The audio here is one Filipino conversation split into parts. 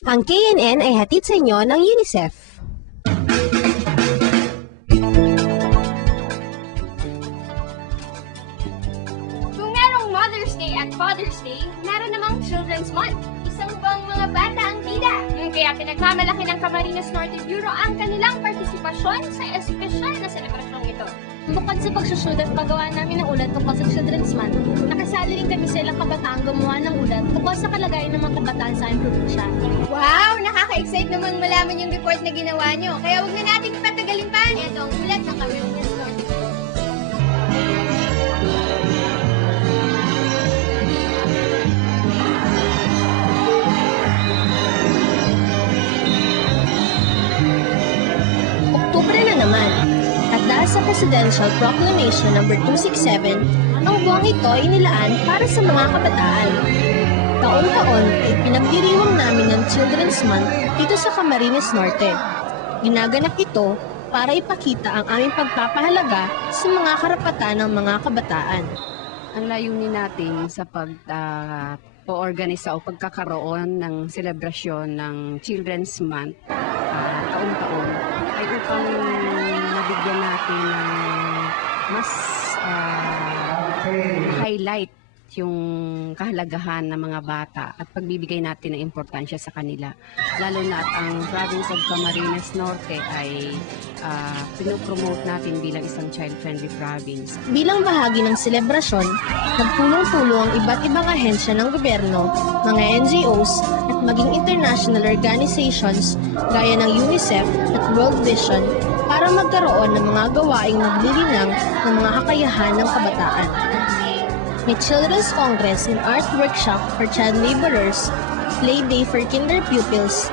Ang KNN ay hatid sa inyo ng UNICEF. Kung merong Mother's Day at Father's Day, meron namang Children's Month. Isang bang mga bata ang bida. Kaya pinagmamalaki ng Camarines Norte Bureau ang kanilang partisipasyon sa espesyal na selebrasyong ito. Bukod sa pagsusulat at paggawa namin ng ulat tungkol sa Children's Month, nakasali rin kami sa ilang kabataan gumawa ng ulat tungkol sa kalagayan ng mga kabataan sa aming probinsya. Wow! Nakaka-excite namang malaman yung report na ginawa nyo. Kaya huwag na natin ipatagalin pa. Ito ang ulat ng Camarines Norte Bureau. Oktubre na naman. At dahil sa Presidential Proclamation No. 267, ang buwang ito ay inilaan para sa mga kabataan. Taon-taon ay pinagdiriwang namin ng Children's Month dito sa Camarines Norte. Ginaganap ito para ipakita ang aming pagpapahalaga sa mga karapatan ng mga kabataan. Ang layunin natin sa pag-organisa o pagkakaroon ng selebrasyon ng Children's Month taon-taon ay upang nabigyan natin ng mas highlight yung kahalagahan ng mga bata at pagbibigay natin ng importansya sa kanila. Lalo na at ang province of Camarines Norte ay pinopromote natin bilang isang child-friendly province. Bilang bahagi ng selebrasyon, nagtulong-tulong ang iba't ibang ahensya ng gobyerno, mga NGOs, at maging international organizations gaya ng UNICEF at World Vision para magkaroon ng mga gawaing naglilinang ng mga kakayahan ng kabataan. May Children's Congress and Art Workshop for Child Laborers, Play Day for Kinder Pupils,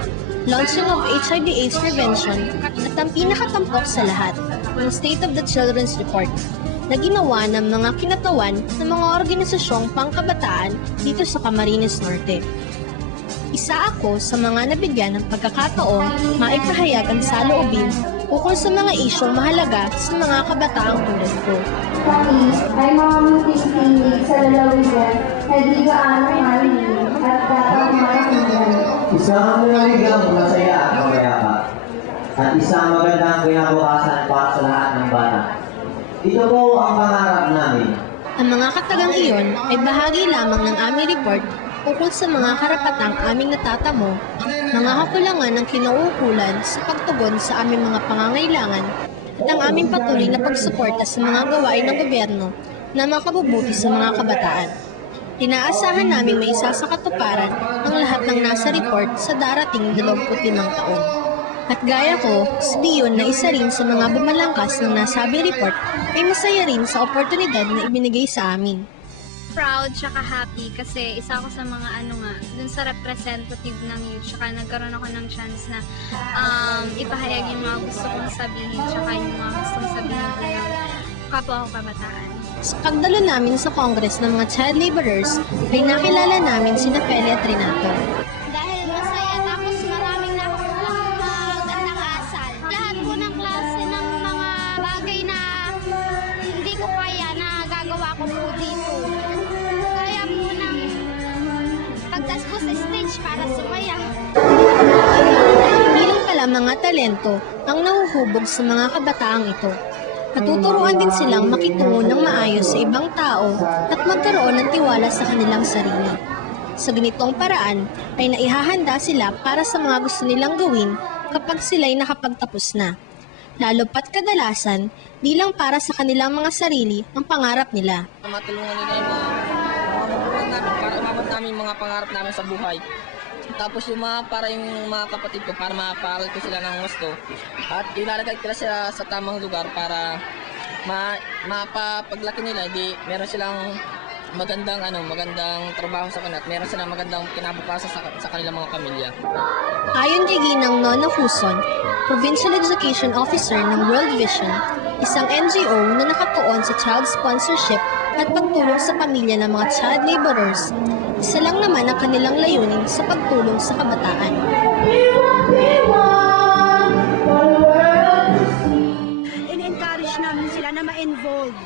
launching of HIV/AIDS prevention, at ang pinakatampok sa lahat, ang State of the Children's Report, na ginawa ng mga kinatawan ng mga organisasyong pangkabataan dito sa Camarines Norte. Isa ako sa mga nabigyan ng pagkakataong maipahayag ang saloobin ukol sa mga isyong mahalaga sa mga kabataang tulad ko. Kami ay mga munting sinig sa lalawigan na di gaano marinig at dapat maintindihan. Isang naligang masaya at mamayapa at isang magandang kinabukasan para sa lahat ng bata. Ito po ang pangarap namin. Ang mga katagang iyon ay bahagi lamang ng aming report ukol sa mga karapatang aming natatamo, mga kakulangan ng kinauukulan sa pagtugon sa aming mga pangangailangan, at ang aming patuloy na pagsuporta sa mga gawain ng gobyerno na makabubuti sa mga kabataan. Inaasahan namin may isa sa katuparan ang lahat ng nasa report sa darating 25 taon. At gaya ko, si Dion na isa rin sa mga bumalangkas ng nasabi report ay masaya rin sa oportunidad na ibinigay sa amin. Proud tsaka happy kasi isa ako sa mga dun sa representative ng youth tsaka nagkaroon ako ng chance na ipahayag yung mga gusto kong sabihin tsaka yung mga gusto kong sabihin ko yung kapwa ko kabataan. Sa pagdalo namin sa Congress ng mga child laborers, ay nakilala namin sina Pele at Renato. Dahil masaya tapos maraming nakukulang magandang asal. Lahat po ng klase ng mga bagay na hindi ko kaya na gagawa ko po dito. Kaya po ng pagtas ko sa stage para sumaya. Bilang pala mga talento ang nahuhubog sa mga kabataang ito. Natuturuan din silang makitungo ng maayos sa ibang tao at magkaroon ng tiwala sa kanilang sarili. Sa ganitong paraan ay naihahanda sila para sa mga gusto nilang gawin kapag sila'y nakapagtapos na. Lalo pat kadalasan, di lang para sa kanilang mga sarili ang pangarap nila. Matulungan nila yung mga magulang namin para umabot namin yung mga pangarap namin sa buhay. Tapos yung para yung mga kapatid ko para maparal ko sila ng gusto. At ilalagay ko sila sa tamang lugar para mapapaglaki nila, di meron silang magandang trabaho sa kanila at meron silang magandang kinabukasan sa kanilang mga pamilya. Ayon kay Ginang Nona Fuson, Provincial Education Officer ng World Vision, isang NGO na nakatuon sa child sponsorship at pagtulong sa pamilya ng mga child laborers, isa lang naman ang kanilang layunin sa pagtulong sa kabataan. In-encourage namin sila na ma-involve.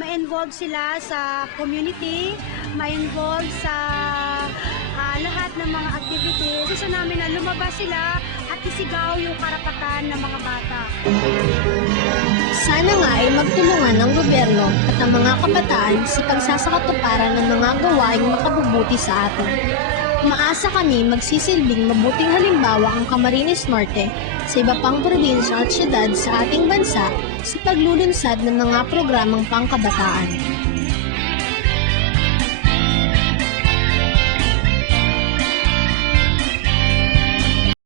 Ma-involve sila sa community, ma-involve sa lahat ng mga activities. Gusto namin na lumabas sila at isigaw yung karapatan ng mga bata. Sana nga ay magtulungan ng gobyerno at ang mga kabataan sa pagsasakatuparan ng mga gawaing makabubuti sa atin. Umaasa kami magsisilbing mabuting halimbawa ang Camarines Norte sa iba pang probinsya at syudad sa ating bansa sa paglulunsad ng mga programang pangkabataan.